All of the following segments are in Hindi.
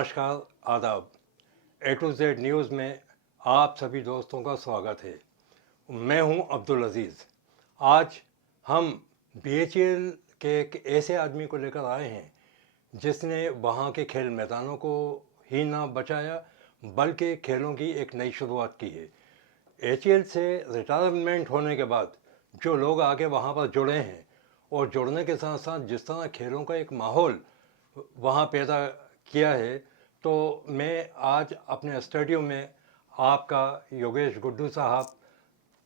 नमस्कार, आदाब। ए टू जेड न्यूज़ में आप सभी दोस्तों का स्वागत है। मैं हूं अब्दुल अजीज़। आज हम बीएचईएल के एक ऐसे आदमी को लेकर आए हैं जिसने वहां के खेल मैदानों को ही ना बचाया बल्कि खेलों की एक नई शुरुआत की है। एचईएल से रिटायरमेंट होने के बाद जो लोग आके वहाँ पर जुड़े हैं और जुड़ने के साथ साथ जिस तरह खेलों का एक माहौल वहाँ पैदा किया है, तो मैं आज अपने स्टूडियो में आपका योगेश गुड्डू साहब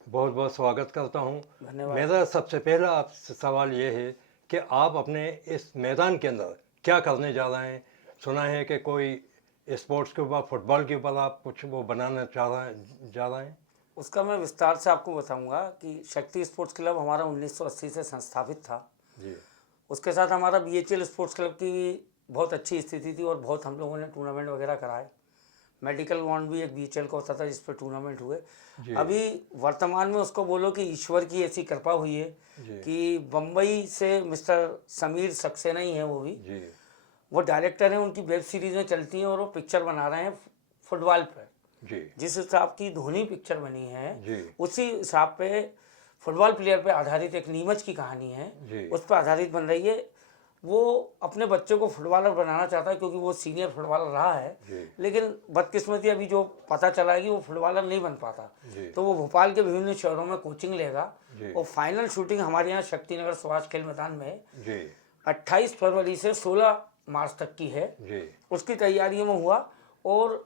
बहुत बहुत स्वागत करता हूँ। मेरा सबसे पहला आपसे सवाल ये है कि आप अपने इस मैदान के अंदर क्या करने जा रहे हैं? सुना है कि कोई स्पोर्ट्स के ऊपर, फुटबॉल के ऊपर आप कुछ वो बनाना जा रहे हैं। उसका मैं विस्तार से आपको बताऊंगा कि शक्ति स्पोर्ट्स क्लब हमारा 1980 से संस्थापित था जी। उसके साथ हमारा बीएचईएल स्पोर्ट्स क्लब की बहुत अच्छी स्थिति थी और बहुत हम लोगों ने टूर्नामेंट वगैरह कराए। मेडिकल ग्राउंड भी एक बीएचईएल का होता था जिस पर टूर्नामेंट हुए। अभी वर्तमान में उसको बोलो कि ईश्वर की ऐसी कृपा हुई है कि बम्बई से मिस्टर समीर सक्सेना ही हैं, वो डायरेक्टर हैं, उनकी वेब सीरीज़ें चलती हैं और वो पिक्चर बना रहे हैं फुटबॉल पर। जिस हिसाब की धोनी पिक्चर बनी है उसी हिसाब पे फुटबॉल प्लेयर पे आधारित एक नीमच की कहानी है, उस पर आधारित बन रही है। वो अपने बच्चों को फुटबॉलर बनाना चाहता है क्योंकि वो सीनियर फुटबॉलर रहा है, लेकिन बदकिस्मती अभी जो पता चला है कि वो फुटबॉलर नहीं बन पाता, तो वो भोपाल के विभिन्न शहरों में कोचिंग लेगा और फाइनल शूटिंग हमारे यहाँ शक्तिनगर सुभाष खेल मैदान में 28 फरवरी से 16 मार्च तक की है। उसकी तैयारियों में हुआ और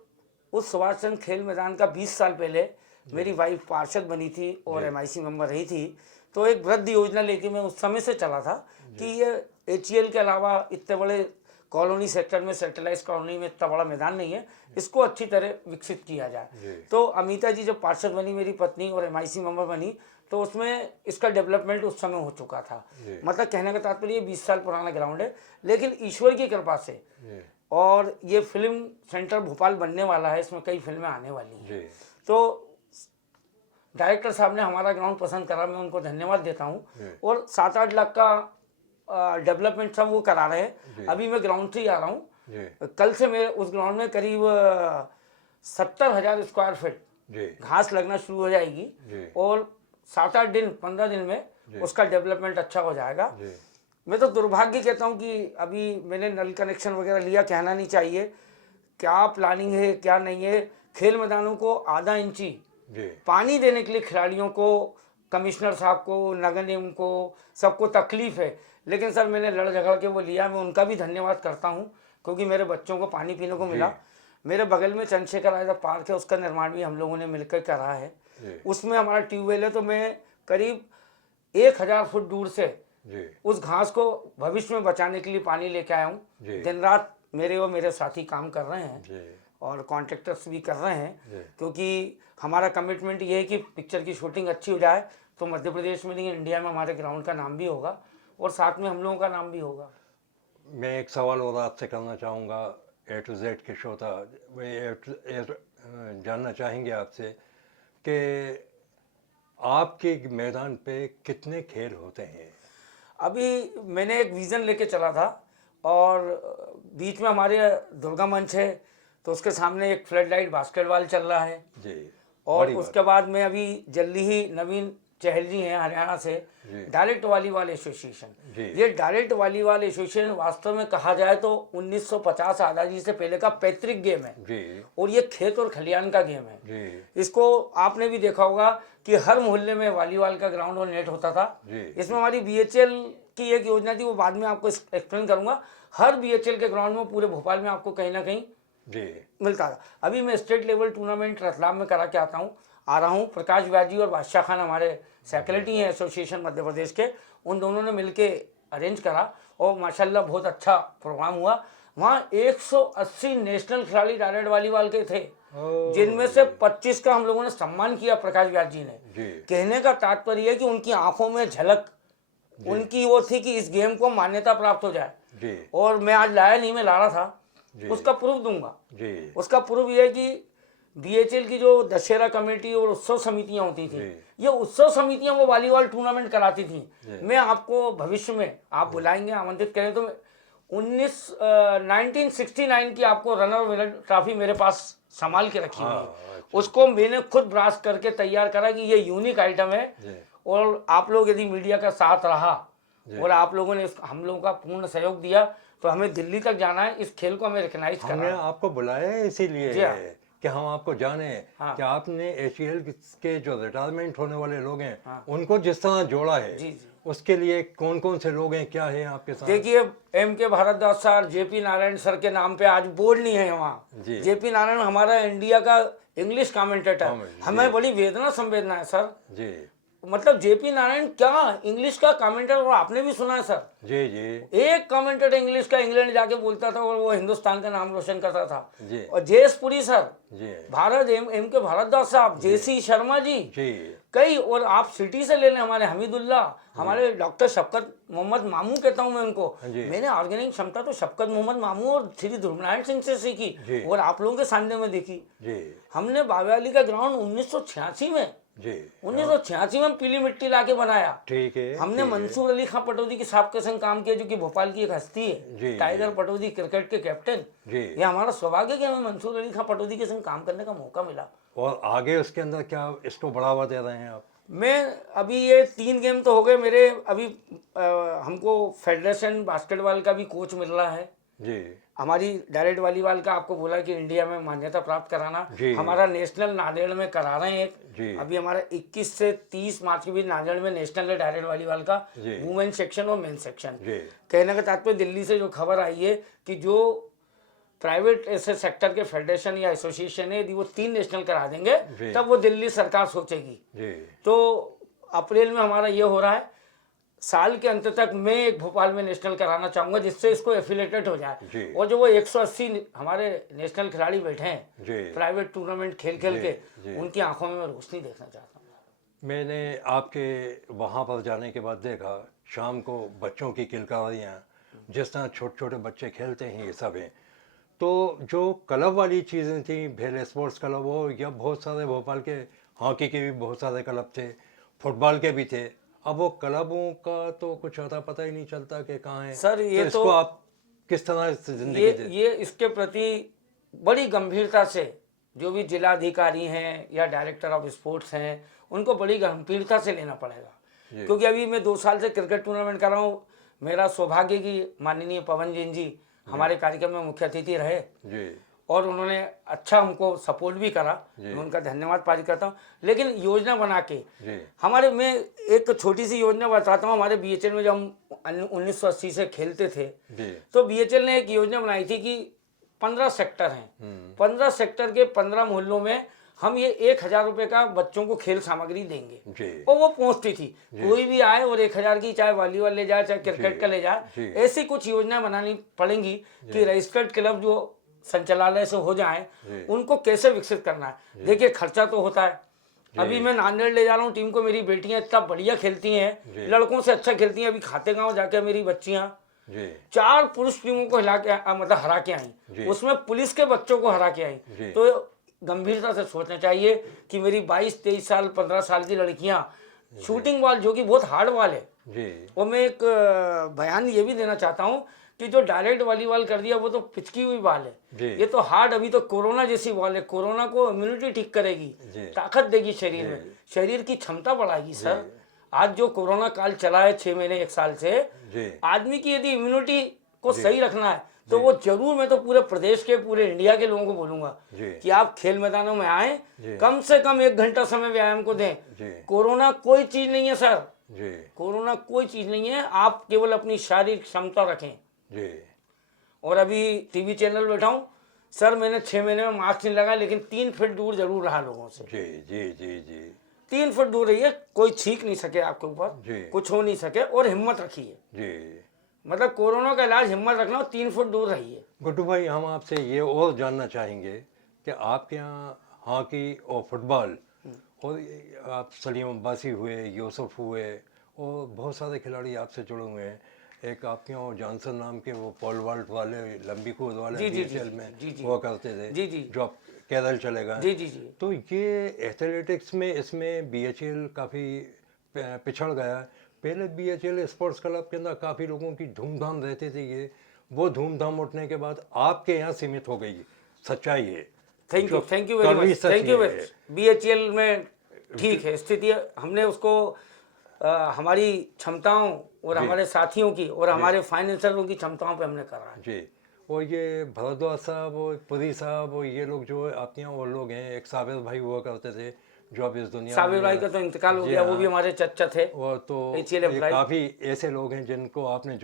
उस सुभाष चंद्र खेल मैदान का 20 साल पहले मेरी वाइफ पार्षद बनी थी और एमआईसी मेंबर रही थी, तो एक वृद्ध योजना लेके मैं उस समय से चला था कि ये एचईएल के अलावा इतने बड़े कॉलोनी सेक्टर में, सेटेलाइट कॉलोनी में इतना बड़ा मैदान नहीं है, इसको अच्छी तरह विकसित किया जाए। तो अमिता जी जब पार्षद बनी, मेरी पत्नी, और एमआईसी मेंबर बनी, तो उसमें इसका डेवलपमेंट उस समय हो चुका था। मतलब कहने का तात्पर्य 20 साल पुराना ग्राउंड है, लेकिन ईश्वर की कृपा से और ये फिल्म सेंटर भोपाल बनने वाला है, इसमें कई फिल्में आने वाली हैं, तो डायरेक्टर साहब ने हमारा ग्राउंड पसंद करा, मैं उनको धन्यवाद देता हूँ। और 7-8 लाख का डेवलपमेंट सब वो करा रहे हैं। अभी मैं ग्राउंड से ही आ रहा हूँ, कल से मेरे उस ग्राउंड में करीब 70,000 स्क्वायर फीट घास लगना शुरू हो जाएगी और 7-8 दिन, 15 दिन में उसका डेवलपमेंट अच्छा हो जाएगा। मैं तो दुर्भाग्य कहता हूँ कि अभी मैंने नल कनेक्शन वगैरह लिया, कहना नहीं चाहिए, क्या प्लानिंग है क्या नहीं है। खेल मैदानों को आधा इंची पानी देने के लिए खिलाड़ियों को, कमिश्नर साहब को, नगर निगम को, सबको तकलीफ है, लेकिन सर मैंने लड़ झगड़ के वो लिया। मैं उनका भी धन्यवाद करता हूँ क्योंकि मेरे बच्चों को पानी पीने को मिला। मेरे बगल में चंद्रशेखर आजाद पार्क है, उसका निर्माण भी हम लोगों ने मिलकर करा है। उसमें हमारा ट्यूबवेल है, तो मैं करीब 1000 फुट दूर से उस घास को भविष्य में बचाने के लिए पानी लेके आया हूँ। दिन रात मेरे और मेरे साथी काम कर रहे हैं और कॉन्ट्रैक्टर्स भी कर रहे हैं, क्योंकि हमारा कमिटमेंट ये है कि पिक्चर की शूटिंग अच्छी हो जाए तो मध्य प्रदेश में नहीं, इंडिया में हमारे ग्राउंड का नाम भी होगा और साथ में हम लोगों का नाम भी होगा। मैं एक सवाल और आपसे करना चाहूँगा, ए टू जेड के श्रोता जानना चाहेंगे आपसे कि आपके मैदान पे कितने खेल होते हैं? अभी मैंने एक विज़न लेके चला था और बीच में हमारे दुर्गा मंच है, तो उसके सामने एक फ्लड लाइट बास्केटबॉल चल रहा है और उसके बाद में अभी जल्दी ही नवीन चहल जी हैं हरियाणा से, डायरेक्ट वॉलीबॉल एसोसिएशन। ये डायरेक्ट वॉलीबॉल एसोसिएशन वास्तव में कहा जाए तो 1950 आज़ादी से पहले का पैतृक गेम है और ये खेत और खलियान का गेम है। इसको आपने भी देखा होगा कि हर मोहल्ले में वॉलीबॉल का ग्राउंड और नेट होता था। इसमें हमारी बीएचईएल की एक योजना थी, वो बाद में आपको एक्सप्लेन करूंगा। हर बीएचईएल के ग्राउंड में पूरे भोपाल में आपको कहीं ना कहीं मिलता था। अभी मैं स्टेट लेवल टूर्नामेंट रतलाम में करा के आ रहा हूँ। प्रकाश व्यास जी और बादशाह खान हमारे सेक्रेटरी हैं एसोसिएशन मध्य प्रदेश के, उन दोनों ने मिलके अरेंज करा और माशाल्लाह बहुत अच्छा प्रोग्राम हुआ। वहाँ 180 नेशनल खिलाड़ी डायरेक्ट वॉलीबॉल के थे, जिनमें से 25 का हम लोगों ने सम्मान किया प्रकाश व्यास जी ने। कहने का तात्पर्य है कि उनकी आंखों में झलक उनकी वो थी कि इस गेम को मान्यता प्राप्त हो जाए। और मैं आज लाया नहीं, मैं ला रहा था, उसका प्रूफ दूंगा। उसका प्रूफ ये है कि बीएचईएल की जो दशहरा कमेटी और उत्सव समितियां होती थी, ये उत्सव समितियां वो वॉलीबॉल टूर्नामेंट कराती थी। मैं आपको भविष्य में आप बुलाएंगे, आमंत्रित करें तो 1969 की आपको रनर विनर ट्रॉफी मेरे पास संभाल के रखी हुई है। अच्छा। उसको मैंने खुद ब्रास करके तैयार करा कि ये यूनिक आइटम है। जी और आप लोग यदि मीडिया का साथ रहा जी। और आप लोगों ने हम लोगों का पूर्ण सहयोग दिया तो हमें दिल्ली तक जाना है, इस खेल को हमें रिकग्नाइज करना हमने है। आपको बुलाया है इसीलिए जी हाँ। कि हम आपको जाने हाँ। कि आपने एचईएल के जो रिटायरमेंट होने वाले लोग हैं हाँ। उनको जिस तरह जोड़ा है, जी जी। उसके लिए कौन कौन से लोग हैं, क्या है आपके साथ? देखिए, M.K. Bhardwaj sir, JP Narayan sir के नाम पे आज बोर्ड नहीं है वहाँ। जी। JP नारायण हमारा इंडिया का इंग्लिश कमेंटेटर, जी। हमें बड़ी वेदना संवेदना है सर। जी मतलब JP नारायण क्या इंग्लिश का कमेंटेटर, और आपने भी सुना है सर, जी जी एक कमेंटेटर इंग्लिश का इंग्लैंड जाके बोलता था और वो हिंदुस्तान का नाम रोशन करता था। जी और JS पुरी सर, जी भारत M.K. भारद्वाज साहब, JC शर्मा जी, जी कई, और आप सिटी से ले लें हमारे हमीदुल्ला, हमारे डॉक्टर शफकत मोहम्मद मामू कहता हूं मैं उनको। जी। मैंने ऑर्गेनिक क्षमता तो शफकत मोहम्मद मामू और श्री ध्रुवनारायण सिंह से सीखी जी। और आप लोगों के सामने में देखी। जी हमने बाबा अली का ग्राउंड 1986 में जी 1986 में हम पीली मिट्टी लाके बनाया। ठीक है। हमने ठीक है। मंसूर अली खां पटौदी के साहब के संग काम किया, जो कि भोपाल की एक हस्ती जी, है, टाइगर पटौदी क्रिकेट के कैप्टन। जी। ये हमारा सौभाग्य है कि हमें मंसूर अली खां पटौदी के संग काम करने का मौका मिला। और आगे उसके अंदर क्या इसको बढ़ावा दे रहे हैं आप? मैं अभी ये 3 गेम तो हो गए मेरे, अभी हमको फेडरेशन बास्केटबॉल का भी कोच मिल रहा है। जी हमारी डायरेक्ट वॉलीबॉल का आपको बोला कि इंडिया में मान्यता प्राप्त कराना, जी। हमारा नेशनल नांदेड़ में करा रहे हैं जी। एक। अभी हमारा 21 से 30 मार्च के बीच नांदेड़ में नेशनल है डायरेक्ट वॉलीबॉल का, जी। वुमेन सेक्शन और मेन सेक्शन। जी कहने का तात्पर्य, दिल्ली से जो खबर आई है कि जो प्राइवेट ऐसे सेक्टर के फेडरेशन या एसोसिएशन है, यदि वो 3 नेशनल करा देंगे जी। तब वो दिल्ली सरकार सोचेगी। जी तो अप्रैल में हमारा ये हो रहा है, साल के अंत तक मैं एक भोपाल में नेशनल कराना चाहूँगा जिससे इसको एफिलेटेड हो जी। जाए। और जो वो 180 हमारे नेशनल खिलाड़ी बैठे हैं जी प्राइवेट टूर्नामेंट खेल खेल जी, के, जी। उनकी आंखों में मैं रोशनी देखना चाहता हूँ। मैंने आपके वहाँ पर जाने के बाद देखा शाम को बच्चों की किलकारियाँ, जिस तरह छोटे छोटे बच्चे खेलते हैं, ये सब हैं। तो जो क्लब वाली चीज़ें थी, भेल स्पोर्ट्स क्लब हो या बहुत सारे भोपाल के हॉकी के भी बहुत सारे क्लब थे, फुटबॉल के भी थे, अब वो क्लबों का तो कुछ अता पता ही नहीं चलता कि कहाँ है। सर, ये इसको तो आप किस तरह से जिंदगी ये इसके प्रति बड़ी गंभीरता से जो भी जिलाधिकारी हैं या डायरेक्टर ऑफ स्पोर्ट्स हैं, उनको बड़ी गंभीरता से लेना पड़ेगा। क्योंकि अभी मैं 2 साल से क्रिकेट टूर्नामेंट कर रहा हूँ। मेरा सौभाग्य कि माननीय पवन जैन जी हमारे कार्यक्रम में मुख्य अतिथि रहे जी और उन्होंने अच्छा हमको सपोर्ट भी करा, मैं उनका धन्यवाद पारित करता हूँ। लेकिन योजना बना के जी हमारे, मैं एक छोटी सी योजना बताता हूँ। हमारे BHL में जब हम 1980 से खेलते थे जी तो BHL ने एक योजना बनाई थी कि 15 सेक्टर हैं, 15 सेक्टर के 15 मोहल्लों में हम ये 1000 रुपये का बच्चों को खेल सामग्री देंगे। जी और वो पहुंचती थी, कोई भी आए और 1000 की, चाहे वॉलीबॉल ले जाए चाहे क्रिकेट का ले जाए। जी। ऐसी कुछ योजना बनानी पड़ेंगी कि रजिस्टर्ड क्लब जो संचालय से हो जाए, उनको कैसे विकसित करना है। देखिए, खर्चा तो होता है। अभी मैं नांदेड़ ले जा रहा हूँ टीम को, मेरी बेटियां इतना बढ़िया खेलती हैं, लड़कों से अच्छा खेलती हैं। अभी खातेगांव जाके मेरी बच्चियां जी 4 पुरुष टीमों को मतलब हरा के आई, उसमें पुलिस के बच्चों को हरा के आई। तो गंभीरता से सोचना चाहिए कि मेरी 22, 23 साल, 15 साल की लड़कियां शूटिंग बॉल, जो कि बहुत हार्ड बॉल है, जी और मैं एक बयान ये भी देना चाहता हूँ कि जो डायरेक्ट वॉलीबॉल कर दिया वो तो पिचकी हुई बॉल है, ये तो हार्ड, अभी तो कोरोना जैसी बॉल है। कोरोना को इम्यूनिटी ठीक करेगी, ताकत देगी शरीर में, शरीर की क्षमता बढ़ाएगी। सर, आज जो कोरोना काल चला है 6 महीने 1 साल से, आदमी की यदि इम्यूनिटी को सही रखना है तो वो जरूर, मैं तो पूरे प्रदेश के, पूरे इंडिया के लोगों को बोलूंगा कि आप खेल मैदानों में आए, कम से कम 1 घंटा समय व्यायाम को दें। कोरोना कोई चीज नहीं है सर, कोरोना कोई चीज नहीं है। आप केवल अपनी शारीरिक क्षमता रखें। जी और अभी टीवी चैनल बैठा हूँ सर, मैंने 6 महीने में मास्क नहीं लगाया, लेकिन 3 फीट दूर जरूर रहा लोगों से। जी जी जी जी 3 फीट दूर रहिए, कोई छींक नहीं सके आपके ऊपर, कुछ हो नहीं सके, और हिम्मत रखिए। जी मतलब कोरोना का इलाज हिम्मत रखना, 3 फुट दूर रहिए। गुड्डू भाई, हम आपसे ये और जानना चाहेंगे कि आपके यहाँ हॉकी और फुटबॉल, और आप सलीम अब्बासी हुए, यूसुफ हुए, और बहुत सारे खिलाड़ी आपसे जुड़े हुए हैं। एक आपके यहाँ जॉनसन नाम के, वो पोल वॉल्ट वाले, लंबी कूद वाले BHL में हुआ करते थे, जो आप केरल चले गए। तो ये एथलेटिक्स में, इसमें BHL काफ़ी पिछड़ गया है। पहले BHL स्पोर्ट्स क्लब के अंदर काफ़ी लोगों की धूमधाम रहती थी ये, वो धूमधाम उठने के बाद आपके यहाँ सीमित हो गई, सच्चाई है। थैंक यू वेरी कड़वी मच, सच थैंक यू ये वेरी है। मच। बीएचईएल में ठीक है स्थिति, हमने उसको हमारी क्षमताओं और हमारे साथियों की और हमारे फाइनेंशियरों की क्षमताओं पे हमने करा है। जी। और ये भरद्वाज साहब और पुरी साहब और ये लोग जो आपके यहाँ और लोग हैं, एक साबिर भाई हुआ करते थे जो अब इस दुनिया साबिर में भाई का तो इंतकाल हो जी गया, वो हाँ। भी हमारे चच्चा थे। और तो HCL ये एम्प्लॉय। काफ़ी ऐसे लोग हैं जिनको आपने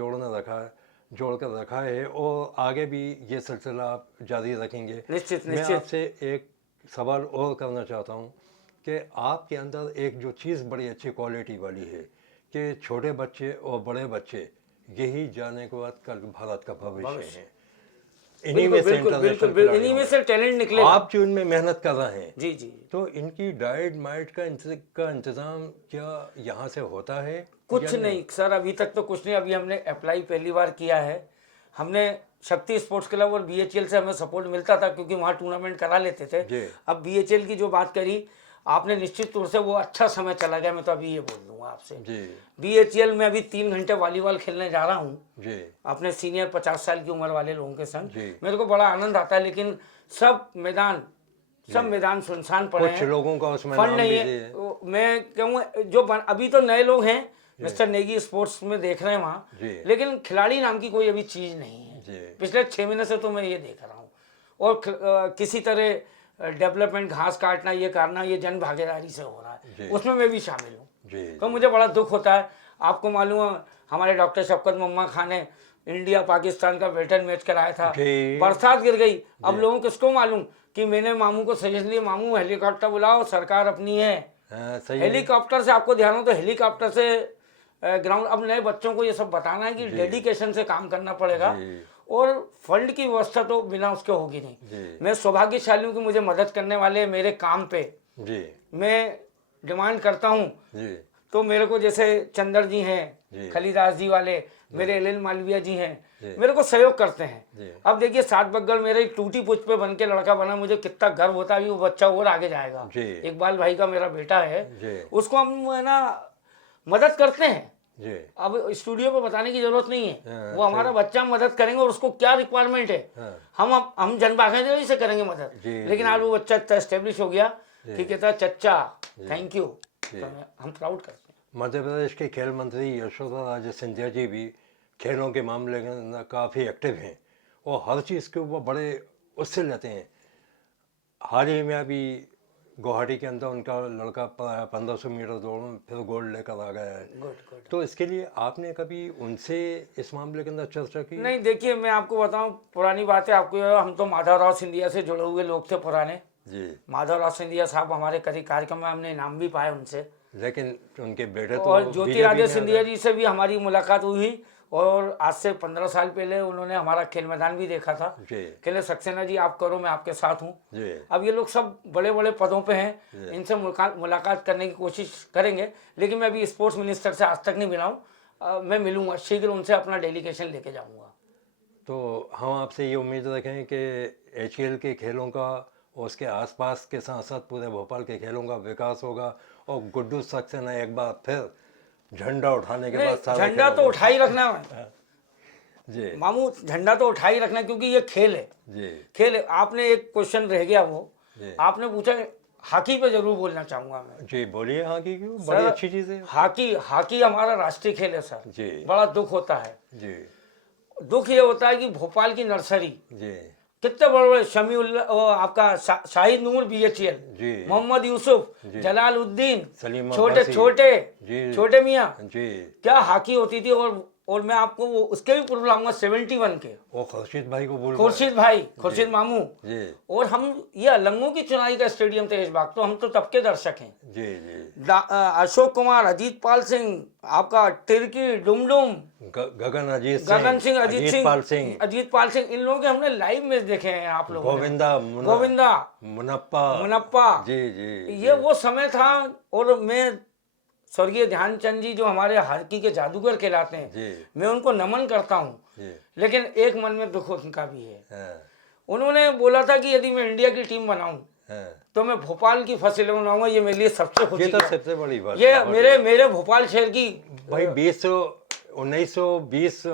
जोड़ कर रखा है और आगे भी ये सिलसिला आप जारी रखेंगे। निश्चित मैं निश्चित। आपसे एक सवाल और करना चाहता हूँ कि आपके अंदर एक जो चीज़ बड़ी अच्छी क्वालिटी वाली है कि छोटे बच्चे और बड़े बच्चे यही जाने के बाद कल भारत का भविष्य है। इन्हीं में से इंटरनेशनल खिलाड़ी इन्हीं में होंगे। से टैलेंट निकले। आप जो इनमें मेहनत कर रहे हैं, जी जी। तो इनकी डाइट माइट का इंतजाम क्या यहाँ से होता है? कुछ नहीं सर, अभी तक तो कुछ नहीं। अभी हमने अप्लाई पहली बार किया है। हमने शक्ति स्पोर्ट्स क्लब और बीएचईएल से हमें सपोर्ट मिलता था क्योंकि वहाँ टूर्नामेंट करा लेते थे। जी। अब बीएचईएल की जो बात करी आपने, निश्चित तौर से वो अच्छा समय चला गया। मैं तो अभी ये बोल दूंगा आपसे, जी बीएचईएल में अभी 3 घंटे वॉलीबॉल खेलने जा रहा हूँ जी अपने सीनियर 50 साल की उम्र वाले लोगों के संग। जी। मेरे को बड़ा आनंद आता है, लेकिन सब मैदान सुनसान पड़े कुछ हैं, लोगों का उसमें फंड नाम नहीं भी है। दिए। वो मैं कहूँगा जो अभी तो नए लोग हैं, मिस्टर नेगी स्पोर्ट्स में देख रहे हैं वहाँ, जी। लेकिन खिलाड़ी नाम की कोई अभी चीज़ नहीं है। जी पिछले 6 महीने से तो मैं ये देख रहा हूँ। और किसी तरह डेवलपमेंट, घास काटना, ये करना, ये जन भागीदारी से हो रहा जी। है, उसमें मैं भी शामिल हूँ। जी तो मुझे बड़ा दुख होता है। आपको मालूम है हमारे डॉक्टर शफकत मम्मा खान ने इंडिया पाकिस्तान का वेटन मैच कराया था, जी। बरसात गिर गई। अब लोगों किसको मालूम कि मैंने मामू को सजेस्ट लिया, मामू हेलीकॉप्टर बुलाओ, सरकार अपनी है। हाँ, सही है। हेलीकॉप्टर से आपको ध्यान हो तो हेलीकॉप्टर से ग्राउंड। अब नए बच्चों को ये सब बताना है कि डेडिकेशन से काम करना पड़ेगा जी। और फंड की व्यवस्था तो बिना उसके होगी जी। नहीं। मैं सौभाग्यशाली हूँ कि मुझे मदद करने वाले मेरे काम पे जी मैं डिमांड करता हूँ। जी तो मेरे को जैसे चंदर जी जी। हैं, खलीदास जी वाले, मेरे एल मालविया जी जी। हैं, मेरे को सहयोग करते हैं। जी। अब देखिए 7 बग्गल मेरे एक टूटी पुच पे बन के लड़का बना, मुझे कितना गर्व होता है। वो बच्चा और आगे जाएगा। जी। इकबाल भाई का मेरा बेटा है, जी। उसको हम है ना मदद करते हैं। जी अब स्टूडियो पे बताने की जरूरत नहीं है, हाँ, वो हमारा बच्चा मदद करेंगे और उसको क्या रिक्वायरमेंट है हाँ। हम जन भागीदारी से करेंगे मदद। जी, लेकिन आज वो बच्चा इतना एस्टेब्लिश हो गया कि कहता है चच्चा थैंक यू, तो हम प्राउड करते हैं। मध्य प्रदेश के खेल मंत्री यशोदा राजे सिंधिया जी भी खेलों के मामले में काफ़ी एक्टिव हैं और हर चीज़ के ऊपर बड़े उससे लेते हैं। हाल ही में अभी गुवाहाटी के अंदर उनका लड़का 1500 मीटर दौड़ में फिर गोल्ड लेकर आ गया है। गुड। तो इसके लिए आपने कभी उनसे इस मामले के अंदर चर्चा की? नहीं, देखिए मैं आपको बताऊं, पुरानी बात है आपको, हम तो माधवराव सिंधिया से जुड़े हुए लोग थे पुराने। जी। माधवराव सिंधिया साहब हमारे कई कार्यक्रम में हमने इनाम भी पाए उनसे, लेकिन उनके बेटे तो और ज्योति BJP राजे में आ सिंधिया गए। जी से भी हमारी मुलाकात हुई। और आज से 15 साल पहले उन्होंने हमारा खेल मैदान भी देखा था। जी कहले सक्सेना जी आप करो, मैं आपके साथ हूँ। जी अब ये लोग सब बड़े बड़े पदों पे हैं, इनसे मुलाकात करने की कोशिश करेंगे। लेकिन मैं अभी स्पोर्ट्स मिनिस्टर से आज तक नहीं मिला हूँ, मैं मिलूंगा शीघ्र, उनसे अपना डेलीगेशन लेके जाऊंगा। तो हम आपसे ये उम्मीद रखें कि HCL के खेलों का और उसके आसपास के साथ साथ पूरे भोपाल के खेलों का विकास होगा और गुड्डू सक्सेना एक बार फिर झंडा उठाने के बाद सारे झंडा तो खेलों उठा ही रखना है जी मामू, झंडा तो उठा ही रखना, क्योंकि ये खेल है। जी खेल है। आपने एक क्वेश्चन रह गया, वो जी आपने पूछा, हॉकी पे जरूर बोलना चाहूंगा मैं। जी बोलिए। हॉकी क्यों, बड़ी अच्छी चीज़ है। हॉकी हमारा राष्ट्रीय खेल है सर। जी बड़ा दुख होता है। जी दुख ये होता है कि भोपाल की नर्सरी, जी कितने बड़े बड़े शमीउल्ला, आपका शाहिद नूर बीएचईएल, जी मोहम्मद यूसुफ, जलालुद्दीन, सलीम छोटे अब्बासी, छोटे जी छोटे मियाँ, जी क्या हॉकी होती थी। और मैं आपको वो उसके भी पूर्व लाऊंगा 71 के, वो खुर्शीद भाई को बोल खुर्शीद मामू। जी और हम ये अलंगों की चुनाई का स्टेडियम थे इस बाग, तो हम तो तब के दर्शक हैं। जी जी अशोक कुमार, अजीत पाल सिंह, आपका तिर्की, डुमडुम, गगन सिंह, अजीत पाल सिंह, इन लोगों के हमने लाइव मैच देखे हैं। आप लोगों ने गोविंदा, मुनप्पा। जी जी ये वो समय था। और मैं स्वर्गीय ध्यानचंद जी जो हमारे हॉकी के जादूगर कहलाते हैं, जी मैं उनको नमन करता हूँ। जी लेकिन एक मन में दुख उनका भी है। हाँ, उन्होंने बोला था कि यदि मैं इंडिया की टीम बनाऊं हाँ। तो मैं भोपाल की फसल बनाऊंगा। ये मेरे लिए सबसे खुशी ये तो की सबसे बड़ी बात ये है। मेरे भोपाल शहर की भाई 1920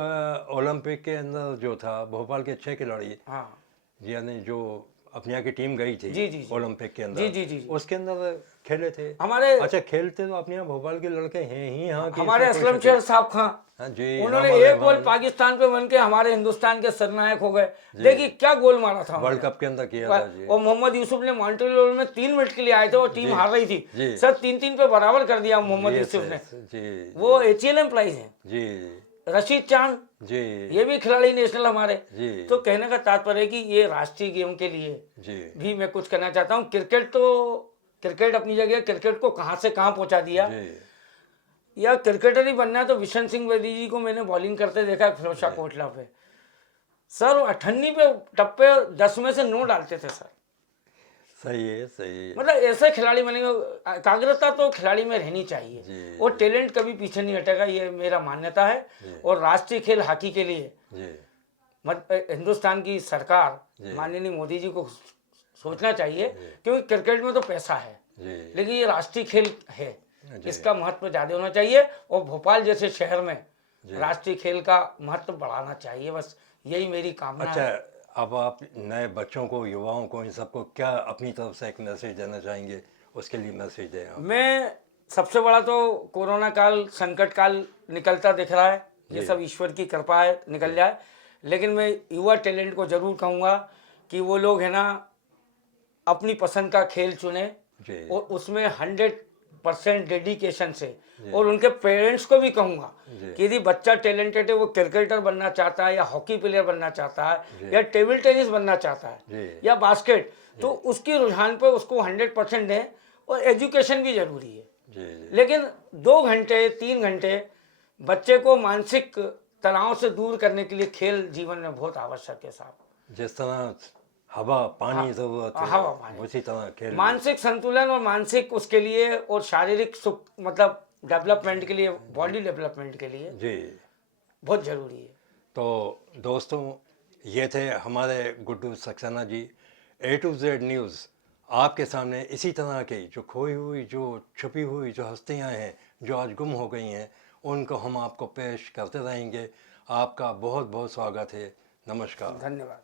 ओलंपिक के अंदर जो था भोपाल के 6 खिलाड़ी, हाँ यानी जो अपने यहाँ की टीम गई थी जी, जी, जी। ओलंपिक के अंदर, जी, जी, जी, जी। उसके अंदर खेले थे हमारे अच्छा, खेलते तो अपने यहाँ भोपाल के लड़के हैं ही यहाँ की, हमारे इसमें कोई असलम शक शेर साहब खां, हाँ जी, उन्होंने रामा एक गोल रहमान, पाकिस्तान पे बन के हमारे हिंदुस्तान के सरनायक हो गए। देखिए क्या गोल मारा था वर्ल्ड उन्होंने। कप के अंदर किया था जी। और मोहम्मद यूसुफ ने मॉन्ट्रियल में 3 मिनट के लिए आए थे और टीम जी, हार रही जी। थी सर, 3-3 पे बराबर कर दिया मोहम्मद यूसुफ ने। जी वो एचएल एम्प्लॉइज हैं। जी रशीद चांद जी ये भी खिलाड़ी नेशनल हमारे। जी तो कहने का तात्पर्य है कि ये राष्ट्रीय गेम के लिए जी भी मैं कुछ कहना चाहता हूँ। क्रिकेट अपनी जगह, क्रिकेट को कहाँ से कहाँ पहुँचा दिया। जी या क्रिकेटर ही बनना है तो बिशन सिंह बेदी जी को मैंने बॉलिंग करते देखा फिरोजशाह कोटला पे। सर 98 पे टप्पे 10 में से 9 डालते थे सर। सही है, सही है। मतलब ऐसे खिलाड़ी बनेंगे। एकाग्रता तो खिलाड़ी में रहनी चाहिए जी, और टैलेंट कभी पीछे नहीं हटेगा, ये मेरा मान्यता है। और राष्ट्रीय खेल हॉकी के लिए जी हिंदुस्तान की सरकार माननीय मोदी जी को सोचना चाहिए, क्योंकि क्रिकेट में तो पैसा है जी लेकिन ये राष्ट्रीय खेल है, इसका महत्व ज़्यादा होना चाहिए और भोपाल जैसे शहर में राष्ट्रीय खेल का महत्व बढ़ाना चाहिए। बस यही मेरी कामना अच्छा, है। अब आप नए बच्चों को, युवाओं को, इन सबको क्या अपनी तरफ से एक मैसेज देना चाहेंगे? उसके लिए मैसेज दें आप। मैं सबसे बड़ा तो कोरोना काल, संकट काल निकलता दिख रहा है, ये सब ईश्वर की कृपा है, निकल जाए। लेकिन मैं युवा टैलेंट को जरूर कहूँगा कि वो लोग है ना अपनी पसंद का खेल चुने और उसमें 100% डेडिकेशन से। और उनके पेरेंट्स को भी कहूँगा कि यदि बच्चा टैलेंटेड है, वो क्रिकेटर बनना चाहता है या हॉकी प्लेयर बनना चाहता है या टेबल टेनिस बनना चाहता है या बास्केट, तो उसकी रुझान पर उसको 100% दें। और एजुकेशन भी जरूरी है, लेकिन 2 घंटे 3 घंटे बच्चे को मानसिक तनाव से दूर करने के लिए खेल जीवन में बहुत आवश्यक है साहब। जिस तरह हवा पानी जरूरत है, हवा पानी, उसी तरह खेल मानसिक संतुलन और मानसिक उसके लिए और शारीरिक सुख, मतलब डेवलपमेंट के लिए, बॉडी डेवलपमेंट के लिए जी बहुत जरूरी है। तो दोस्तों, ये थे हमारे Guddu Saxena ji. A to Z news आपके सामने इसी तरह की जो खोई हुई, जो छुपी हुई, जो हस्तियां हैं, जो आज गुम हो गई हैं, उनको हम आपको पेश करते रहेंगे। आपका बहुत बहुत स्वागत है। नमस्कार। धन्यवाद।